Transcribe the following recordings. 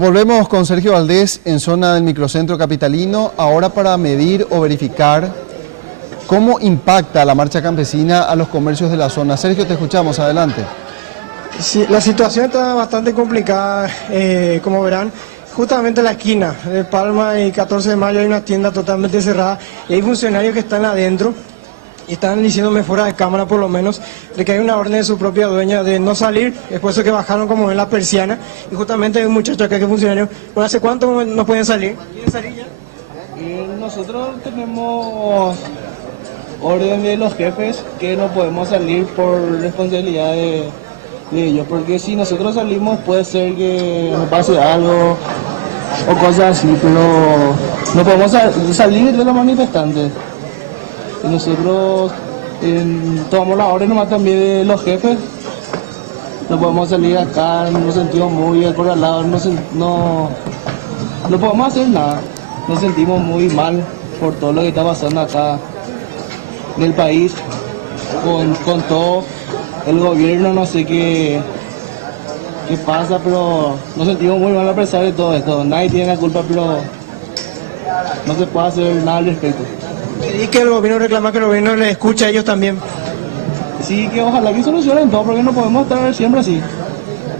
Volvemos con Sergio Valdés en zona del microcentro capitalino, ahora para medir o verificar cómo impacta la marcha campesina a los comercios de la zona. Sergio, te escuchamos, adelante. Sí, la situación está bastante complicada, como verán. Justamente en la esquina de Palma y 14 de mayo hay una tienda totalmente cerrada y hay funcionarios que están adentro y están diciéndome fuera de cámara por lo menos de que hay una orden de su propia dueña de no salir, después de que bajaron como ven la persiana y justamente hay un muchacho acá que es funcionario. Bueno, ¿hace cuánto no pueden salir? ¿Quieren salir ya? Nosotros tenemos orden de los jefes que no podemos salir por responsabilidad de ellos, porque si nosotros salimos puede ser que nos pase algo o cosas así, pero no podemos salir de los manifestantes. Y nosotros tomamos la orden nomás también de los jefes, no podemos salir acá, nos sentimos muy acorralados, no podemos hacer nada, nos sentimos muy mal por todo lo que está pasando acá en el país, con todo el gobierno, no sé qué pasa, pero nos sentimos muy mal a pesar de todo esto. Nadie tiene la culpa, pero no se puede hacer nada al respecto. Y que el gobierno reclama que el gobierno les escucha a ellos también. Sí, que ojalá que solucionen todo, porque no podemos estar siempre así.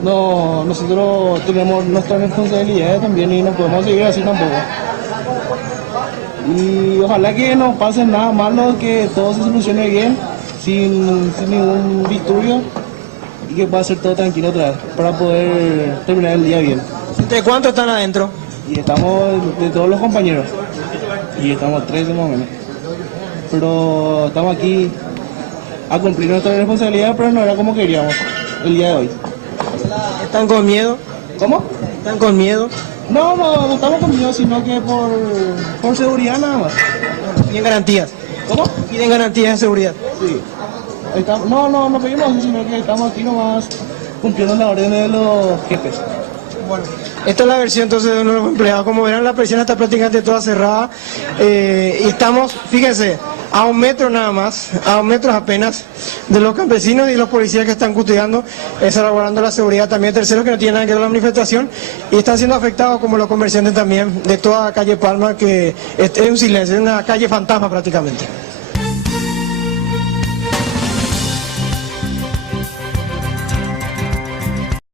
No, nosotros tenemos nuestras responsabilidades también y no podemos seguir así tampoco. Y ojalá que no pase nada malo, que todo se solucione bien, sin ningún disturbio y que pueda ser todo tranquilo otra vez para poder terminar el día bien. ¿De cuántos están adentro? Y estamos de todos los compañeros y estamos 13 más o menos, pero estamos aquí a cumplir nuestra responsabilidad, pero no era como queríamos el día de hoy. ¿Están con miedo? ¿Cómo? ¿Están con miedo? No estamos con miedo, sino que por seguridad nada más. ¿Piden garantías? ¿Cómo? ¿Piden garantías de seguridad? Sí. No pedimos eso, sino que estamos aquí nomás cumpliendo las órdenes de los jefes. Bueno, esta es la versión entonces de uno de los empleados. Como verán, la persiana está prácticamente toda cerrada y estamos, fíjense, a un metro nada más, a un metro apenas de los campesinos y los policías que están custodiando, salvaguardando la seguridad también de terceros que no tienen nada que ver con la manifestación y están siendo afectados como los comerciantes también de toda calle Palma, que es un silencio, es una calle fantasma prácticamente.